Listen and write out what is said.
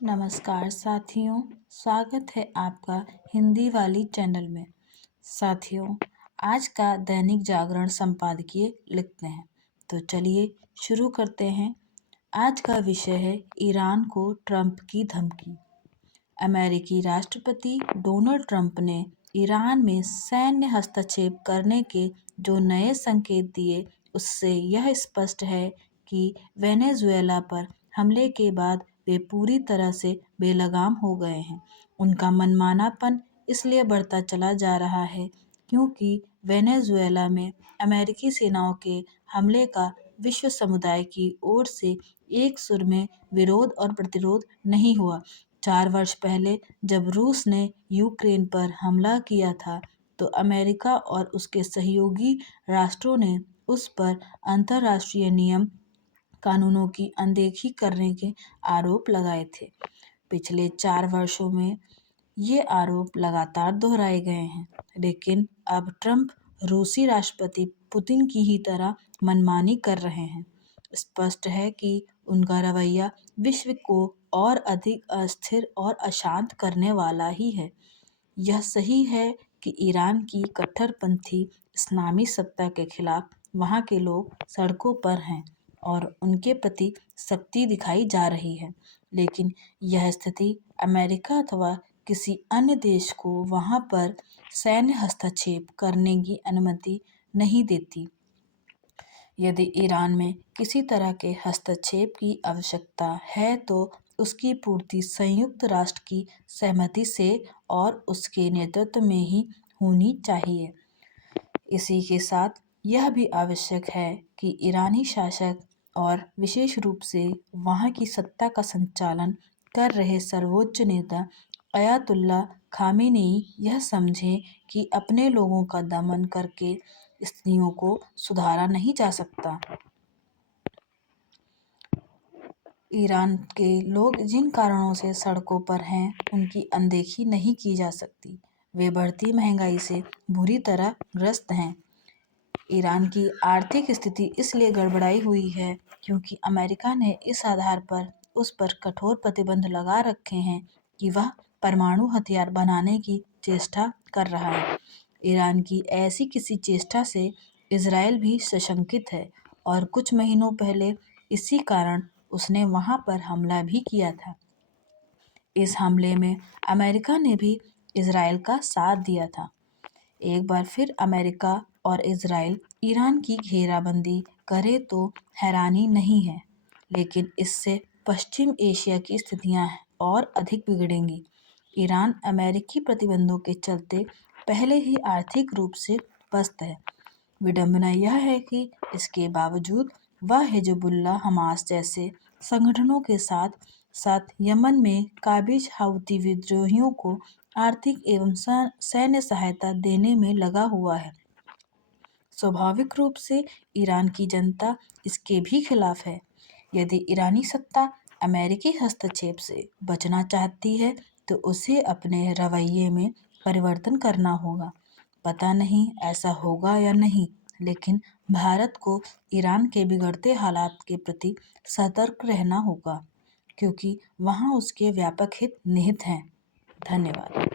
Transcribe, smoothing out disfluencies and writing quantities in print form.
नमस्कार साथियों, स्वागत है आपका हिंदी वाली चैनल में। साथियों, आज का दैनिक जागरण संपादकीय लिखते हैं, तो चलिए शुरू करते हैं। आज का विषय है ईरान को ट्रंप की धमकी। अमेरिकी राष्ट्रपति डोनाल्ड ट्रंप ने ईरान में सैन्य हस्तक्षेप करने के जो नए संकेत दिए, उससे यह स्पष्ट है कि वेनेजुएला पर हमले के बाद वे पूरी तरह से बेलगाम हो गए हैं। उनका मनमानापन इसलिए बढ़ता चला जा रहा है क्योंकि वेनेजुएला में अमेरिकी सेनाओं के हमले का विश्व समुदाय की ओर से एक सुर में विरोध और प्रतिरोध नहीं हुआ। 4 वर्ष पहले जब रूस ने यूक्रेन पर हमला किया था, तो अमेरिका और उसके सहयोगी राष्ट्रों ने उस पर अंतर्राष्ट्रीय नियम कानूनों की अनदेखी करने के आरोप लगाए थे। पिछले 4 वर्षों में ये आरोप लगातार दोहराए गए हैं, लेकिन अब ट्रंप रूसी राष्ट्रपति पुतिन की ही तरह मनमानी कर रहे हैं। स्पष्ट है कि उनका रवैया विश्व को और अधिक अस्थिर और अशांत करने वाला ही है। यह सही है कि ईरान की कट्टरपंथी इस्लामी सत्ता के खिलाफ वहाँ के लोग सड़कों पर हैं और उनके प्रति सख्ती दिखाई जा रही है, लेकिन यह स्थिति अमेरिका अथवा किसी अन्य देश को वहाँ पर सैन्य हस्तक्षेप करने की अनुमति नहीं देती। यदि ईरान में किसी तरह के हस्तक्षेप की आवश्यकता है, तो उसकी पूर्ति संयुक्त राष्ट्र की सहमति से और उसके नेतृत्व में ही होनी चाहिए। इसी के साथ यह भी आवश्यक है कि ईरानी शासक और विशेष रूप से वहाँ की सत्ता का संचालन कर रहे सर्वोच्च नेता अयातुल्ला खामेनेई यह समझें कि अपने लोगों का दमन करके स्थितियों को सुधारा नहीं जा सकता। ईरान के लोग जिन कारणों से सड़कों पर हैं, उनकी अनदेखी नहीं की जा सकती। वे बढ़ती महंगाई से बुरी तरह ग्रस्त हैं। ईरान की आर्थिक स्थिति इसलिए गड़बड़ाई हुई है क्योंकि अमेरिका ने इस आधार पर उस पर कठोर प्रतिबंध लगा रखे हैं कि वह परमाणु हथियार बनाने की चेष्टा कर रहा है। ईरान की ऐसी किसी चेष्टा से इजरायल भी सशंकित है और कुछ महीनों पहले इसी कारण उसने वहां पर हमला भी किया था। इस हमले में अमेरिका ने भी इजरायल का साथ दिया था। एक बार फिर अमेरिका और इजरायल ईरान की घेराबंदी करे तो हैरानी नहीं है, लेकिन इससे पश्चिम एशिया की स्थितियां और अधिक बिगड़ेंगी। ईरान अमेरिकी प्रतिबंधों के चलते पहले ही आर्थिक रूप से पस्त है। विडंबना यह है कि इसके बावजूद वह हिजबुल्लाह हमास जैसे संगठनों के साथ साथ यमन में काबिज हाउती विद्रोहियों को आर्थिक एवं सैन्य सहायता देने में लगा हुआ है। स्वाभाविक रूप से ईरान की जनता इसके भी खिलाफ है। यदि ईरानी सत्ता अमेरिकी हस्तक्षेप से बचना चाहती है, तो उसे अपने रवैये में परिवर्तन करना होगा। पता नहीं ऐसा होगा या नहीं, लेकिन भारत को ईरान के बिगड़ते हालात के प्रति सतर्क रहना होगा, क्योंकि वहाँ उसके व्यापक हित निहित हैं। धन्यवाद।